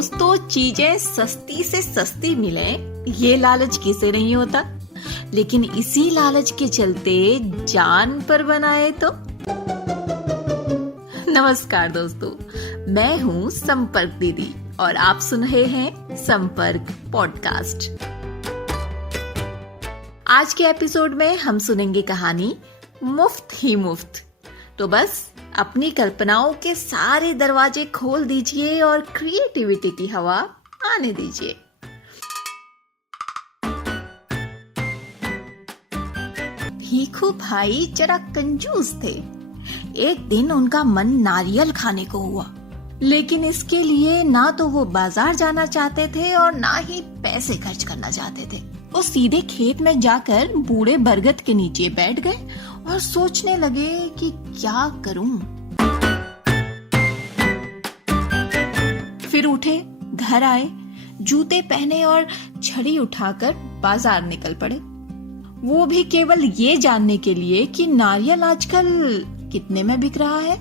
दोस्तों, चीजें सस्ती से सस्ती मिले ये लालच किसे नहीं होता, लेकिन इसी लालच के चलते जान पर बनाए तो। नमस्कार दोस्तों, मैं हूँ संपर्क दीदी और आप सुन रहे हैं संपर्क पॉडकास्ट। आज के एपिसोड में हम सुनेंगे कहानी मुफ्त ही मुफ्त। तो बस अपनी कल्पनाओं के सारे दरवाजे खोल दीजिए और क्रिएटिविटी की हवा आने दीजिए। भीखू भाई जरा कंजूस थे। एक दिन उनका मन नारियल खाने को हुआ, लेकिन इसके लिए ना तो वो बाजार जाना चाहते थे और ना ही पैसे खर्च करना चाहते थे। वो सीधे खेत में जाकर बूढ़े बरगद के नीचे बैठ गए और सोचने लगे कि क्या करूं। फिर उठे, घर आए, जूते पहने और छड़ी उठाकर बाजार निकल पड़े। वो भी केवल ये जानने के लिए कि नारियल आजकल कितने में बिक रहा है।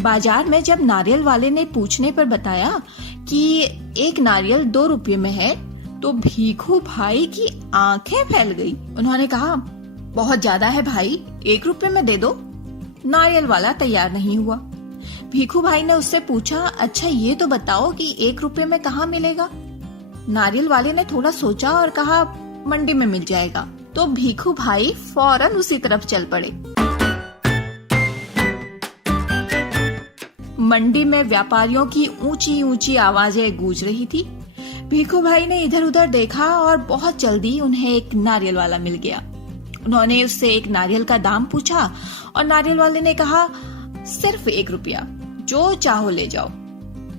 बाजार में जब नारियल वाले ने पूछने पर बताया कि एक नारियल 2 रुपये में है, तो भीखू भाई की आंखें फैल गई। उन्होंने कहा, बहुत ज्यादा है भाई, 1 रुपये में दे दो। नारियल वाला तैयार नहीं हुआ। भीखू भाई ने उससे पूछा, अच्छा ये तो बताओ कि 1 रुपये में कहाँ मिलेगा। नारियल वाले ने थोड़ा सोचा और कहा, मंडी में मिल जाएगा। तो भीखू भाई फौरन उसी तरफ चल पड़े। मंडी में व्यापारियों की ऊंची ऊंची आवाजें गूंज रही थी। भीखू भाई ने इधर उधर देखा और बहुत जल्दी उन्हें एक नारियल वाला मिल गया। उन्होंने उससे एक नारियल का दाम पूछा और नारियल वाले ने कहा, सिर्फ 1 रुपया, जो चाहो ले जाओ।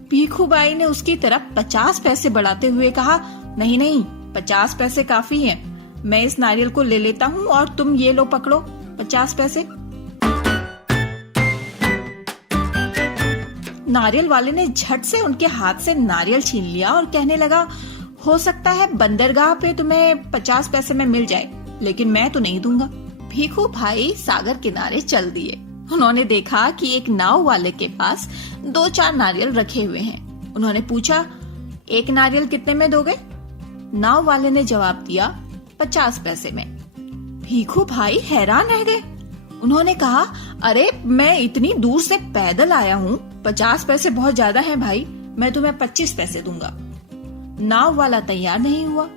भीखू भाई ने उसकी तरफ 50 पैसे बढ़ाते हुए कहा, नहीं नहीं, 50 पैसे काफी हैं। मैं इस नारियल को ले लेता हूँ और तुम ये लो, पकड़ो 50 पैसे। नारियल वाले ने झट से उनके हाथ से नारियल छीन लिया और कहने लगा, हो सकता है बंदरगाह पे तुम्हें 50 पैसे में मिल जाए, लेकिन मैं तो नहीं दूंगा। भीखू भाई सागर किनारे चल दिए। उन्होंने देखा कि एक नाव वाले के पास 2-4 नारियल रखे हुए हैं। उन्होंने पूछा, एक नारियल कितने में दोगे? नाव वाले ने जवाब दिया, 50 पैसे में। भीखू भाई हैरान रह गए। उन्होंने कहा, अरे मैं इतनी दूर से पैदल आया हूँ, 50 पैसे बहुत ज्यादा है भाई, मैं तुम्हें 25 पैसे दूंगा। नाव वाला तैयार नहीं हुआ।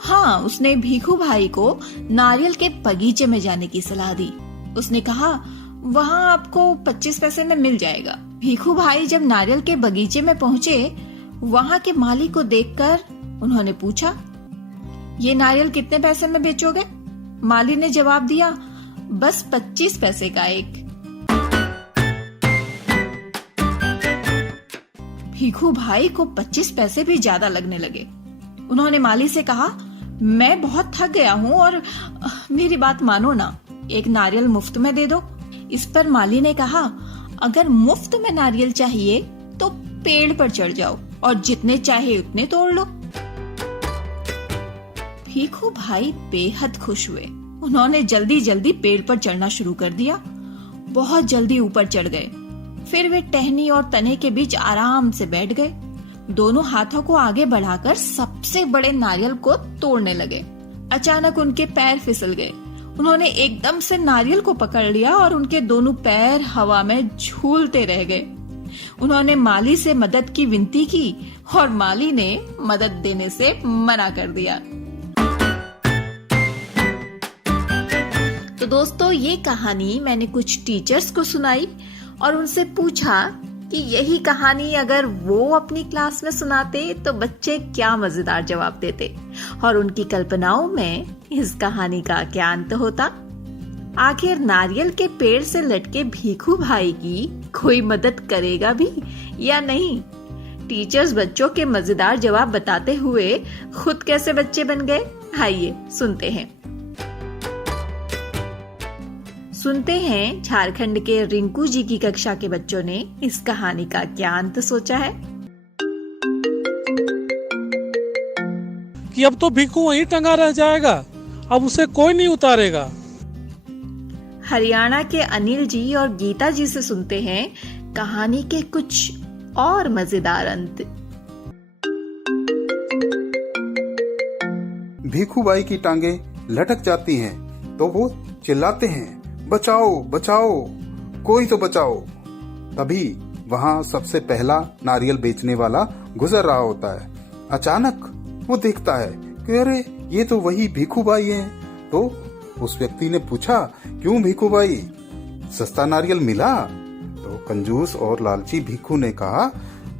हाँ, उसने भीखू भाई को नारियल के बगीचे में जाने की सलाह दी। उसने कहा, वहाँ आपको 25 पैसे में मिल जाएगा। भीखू भाई जब नारियल के बगीचे में पहुँचे, वहाँ के माली को देखकर उन्होंने पूछा, ये नारियल कितने पैसे में बेचोगे? माली ने जवाब दिया, बस 25 पैसे का एक। भीखू भाई को 25 पैसे भी ज्यादा लगने लगे। उन्होंने माली से कहा, मैं बहुत थक गया हूँ और मेरी बात मानो ना, एक नारियल मुफ्त में दे दो। इस पर माली ने कहा, अगर मुफ्त में नारियल चाहिए तो पेड़ पर चढ़ जाओ और जितने चाहे उतने तोड़ लो। भीखू भाई बेहद खुश हुए। उन्होंने जल्दी जल्दी पेड़ पर चढ़ना शुरू कर दिया। बहुत जल्दी ऊपर चढ़ गए। फिर वे टहनी और तने के बीच आराम से बैठ गए। दोनों हाथों को आगे बढ़ाकर सबसे बड़े नारियल को तोड़ने लगे। अचानक उनके पैर फिसल गए। उन्होंने एकदम से नारियल को पकड़ लिया और उनके दोनों पैर हवा में झूलते रह गए। उन्होंने माली से मदद की विनती की और माली ने मदद देने से मना कर दिया। तो दोस्तों, ये कहानी मैंने कुछ टीचर्स को सुनाई और उनसे पूछा कि यही कहानी अगर वो अपनी क्लास में सुनाते तो बच्चे क्या मजेदार जवाब देते और उनकी कल्पनाओं में इस कहानी का क्या अंत होता। आखिर नारियल के पेड़ से लटके भीखू भाई की कोई मदद करेगा भी या नहीं? टीचर्स बच्चों के मजेदार जवाब बताते हुए खुद कैसे बच्चे बन गए, आइए सुनते हैं झारखंड के रिंकू जी की कक्षा के बच्चों ने इस कहानी का क्या अंत सोचा है। कि अब तो भीखू वहीं टंगा रह जाएगा, अब उसे कोई नहीं उतारेगा। हरियाणा के अनिल जी और गीता जी से सुनते हैं कहानी के कुछ और मजेदार अंत। भीखू भाई की टांगे लटक जाती हैं तो वो चिल्लाते हैं, बचाओ बचाओ, कोई तो बचाओ। तभी वहां सबसे पहला नारियल बेचने वाला गुजर रहा होता है। अचानक वो देखता है कि अरे ये तो वही भीखू भाई हैं। तो उस व्यक्ति ने पूछा, क्यों भीखू भाई, सस्ता नारियल मिला? तो कंजूस और लालची भीखू ने कहा,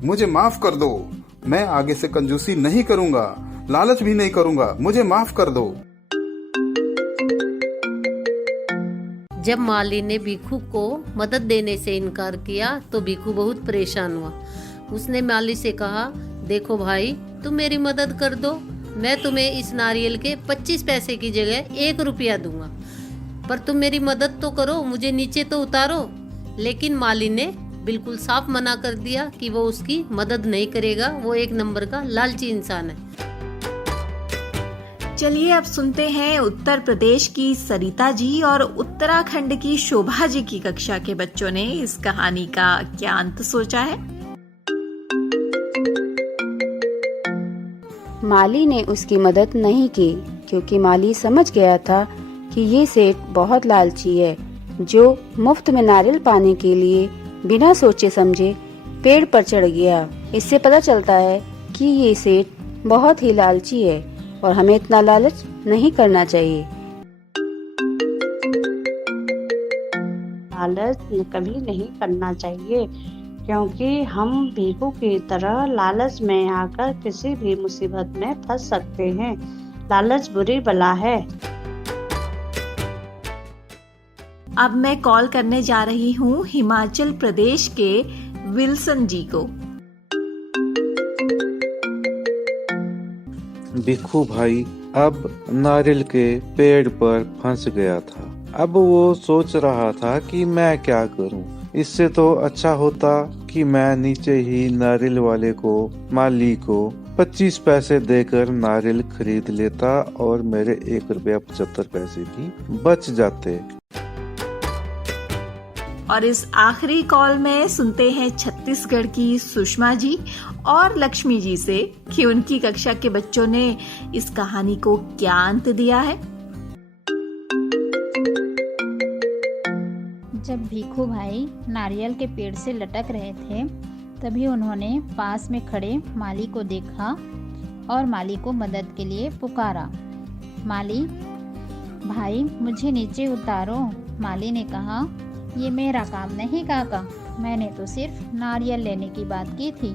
मुझे माफ कर दो, मैं आगे से कंजूसी नहीं करूंगा, लालच भी नहीं करूंगा, मुझे माफ कर दो। जब माली ने भीखू को मदद देने से इनकार किया तो भीखू बहुत परेशान हुआ। उसने माली से कहा, देखो भाई, तुम मेरी मदद कर दो, मैं तुम्हें इस नारियल के 25 पैसे की जगह 1 रुपया दूंगा, पर तुम मेरी मदद तो करो, मुझे नीचे तो उतारो। लेकिन माली ने बिल्कुल साफ मना कर दिया कि वो उसकी मदद नहीं करेगा, वो 1 नंबर का लालची इंसान है। चलिए अब सुनते हैं उत्तर प्रदेश की सरिता जी और उत्तराखंड की शोभा जी की कक्षा के बच्चों ने इस कहानी का क्या अंत सोचा है। माली ने उसकी मदद नहीं की क्योंकि माली समझ गया था कि ये सेठ बहुत लालची है, जो मुफ्त में नारियल पाने के लिए बिना सोचे समझे पेड़ पर चढ़ गया। इससे पता चलता है कि ये सेठ बहुत ही लालची है और हमें इतना लालच नहीं करना चाहिए। लालच कभी नहीं करना चाहिए, क्योंकि हम भीखू की तरह लालच में आकर किसी भी मुसीबत में फंस सकते हैं। लालच बुरी बला है। अब मैं कॉल करने जा रही हूँ हिमाचल प्रदेश के विल्सन जी को। भीखू भाई अब नारियल के पेड़ पर फंस गया था। अब वो सोच रहा था कि मैं क्या करूं। इससे तो अच्छा होता कि मैं नीचे ही नारियल वाले को, माली को 25 पैसे देकर नारियल खरीद लेता और मेरे 1 रुपया 75 पैसे भी बच जाते। और इस आखिरी कॉल में सुनते हैं छत्तीसगढ़ की सुषमा जी और लक्ष्मी जी से कि उनकी कक्षा के बच्चों ने इस कहानी को क्या अंत दिया है। जब भीखू भाई नारियल के पेड़ से लटक रहे थे, तभी उन्होंने पास में खड़े माली को देखा और माली को मदद के लिए पुकारा। माली भाई, मुझे नीचे उतारो। माली ने कहा, ये मेरा काम नहीं काका, मैंने तो सिर्फ नारियल लेने की बात की थी,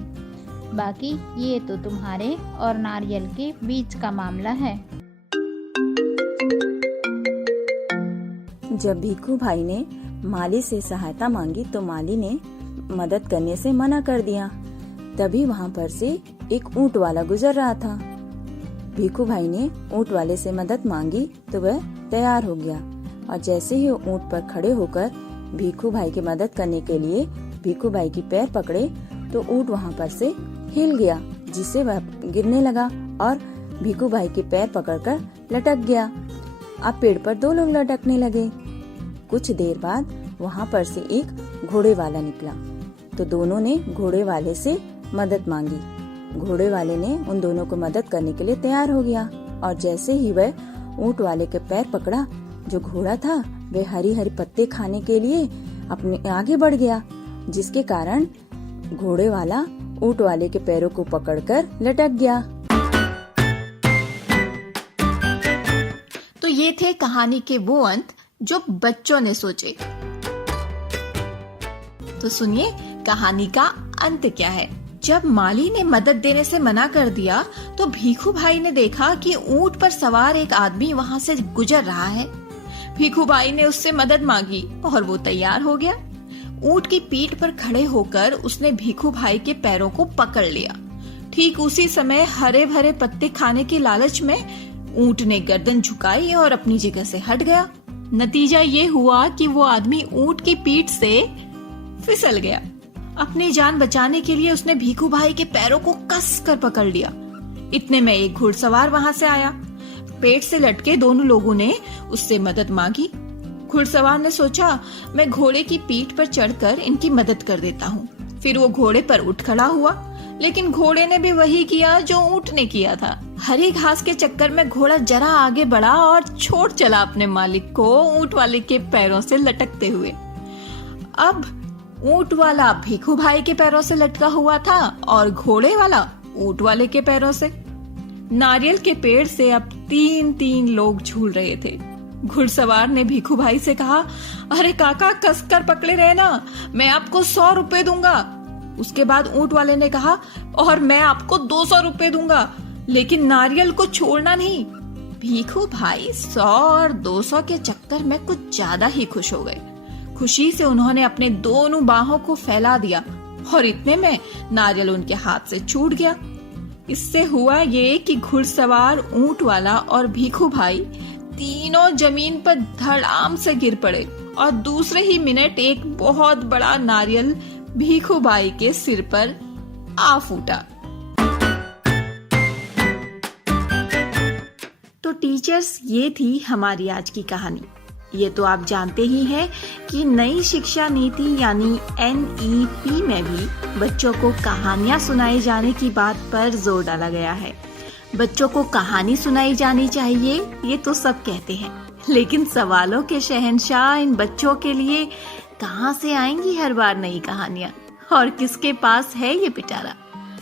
बाकी ये तो तुम्हारे और नारियल के बीच का मामला है। जब भीखू भाई ने माली से सहायता मांगी तो माली ने मदद करने से मना कर दिया। तभी वहाँ पर से एक ऊंट वाला गुजर रहा था। भीखू भाई ने ऊंट वाले से मदद मांगी तो वह तैयार हो गया और जैसे ही वो ऊंट पर खड़े होकर भीखू भाई की मदद करने के लिए भीखू भाई की पैर पकड़े तो ऊंट वहाँ पर से हिल गया, जिससे वह गिरने लगा और भीखू भाई के पैर पकड़कर लटक गया। अब पेड़ पर 2 लोग लटकने लगे। कुछ देर बाद वहाँ पर से एक घोड़े वाला निकला तो दोनों ने घोड़े वाले से मदद मांगी। घोड़े वाले ने उन दोनों को मदद करने के लिए तैयार हो गया और जैसे ही वह ऊंट वाले के पैर पकड़ा, जो घोड़ा था वह हरी हरी पत्ते खाने के लिए अपने आगे बढ़ गया, जिसके कारण घोड़े वाला ऊंट वाले के पैरों को पकड़कर लटक गया। तो ये थे कहानी के वो अंत जो बच्चों ने सोचे। तो सुनिए कहानी का अंत क्या है। जब माली ने मदद देने से मना कर दिया तो भीखू भाई ने देखा कि ऊंट पर सवार एक आदमी वहां से गुजर रहा है। भीखू भाई ने उससे मदद मांगी और वो तैयार हो गया। ऊंट की पीठ पर खड़े होकर उसने भीखू भाई के पैरों को पकड़ लिया। ठीक उसी समय हरे भरे पत्ते खाने के लालच में ऊंट ने गर्दन झुकाई और अपनी जगह से हट गया। नतीजा ये हुआ कि वो आदमी ऊंट की पीठ से फिसल गया। अपनी जान बचाने के लिए उसने भीखू भाई के पैरों को कस कर पकड़ लिया। इतने में एक घुड़सवार वहां से आया। पेट से लटके दोनों लोगों ने उससे मदद मांगी। घुड़सवार ने सोचा, मैं घोड़े की पीठ पर चढ़कर इनकी मदद कर देता हूँ, फिर वो घोड़े पर उठ खड़ा हुआ, लेकिन घोड़े ने भी वही किया जो ऊंट ने किया था। हरी घास के चक्कर में घोड़ा जरा आगे बढ़ा और छोड़ चला अपने मालिक को ऊंट वाले के पैरों से लटकते हुए। अब ऊंट वाला भीखू भाई के पैरों से लटका हुआ था और घोड़े वाला ऊंट वाले के पैरों से। नारियल के पेड़ से अब 3-3 लोग झूल रहे थे। घुड़सवार ने भीखू भाई से कहा, अरे काका कसकर पकड़े रहना, मैं आपको 100 रुपए दूंगा। उसके बाद ऊंट वाले ने कहा, और मैं आपको 200 रुपए दूंगा, लेकिन नारियल को छोड़ना नहीं। भीखू भाई 100 और 200 के चक्कर में कुछ ज्यादा ही खुश हो गए। खुशी से उन्होंने अपने दोनों बाहों को फैला दिया और इतने में नारियल उनके हाथ से छूट गया। इससे हुआ ये कि घुड़सवार, ऊंट वाला और भीखू भाई तीनों जमीन पर धड़ाम से गिर पड़े और दूसरे ही मिनट एक बहुत बड़ा नारियल भीखू भाई के सिर पर आ फूटा। तो टीचर्स, ये थी हमारी आज की कहानी। ये तो आप जानते ही हैं कि नई शिक्षा नीति यानी NEP में भी बच्चों को कहानियां सुनाई जाने की बात पर जोर डाला गया है। बच्चों को कहानी सुनाई जानी चाहिए, ये तो सब कहते हैं, लेकिन सवालों के शहंशाह इन बच्चों के लिए कहां से आएंगी हर बार नई कहानियां? और किसके पास है ये पिटारा?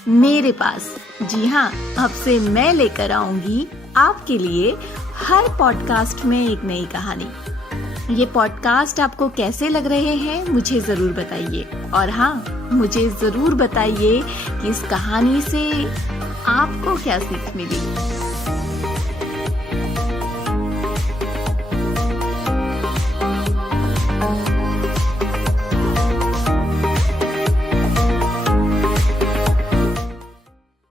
मेरे पास। जी हाँ, अब से मैं लेकर आऊंगी आपके लिए हर पॉडकास्ट में एक नई कहानी। ये पॉडकास्ट आपको कैसे लग रहे हैं मुझे जरूर बताइए, और हाँ, मुझे जरूर बताइए कि इस कहानी से आपको क्या सीख मिली।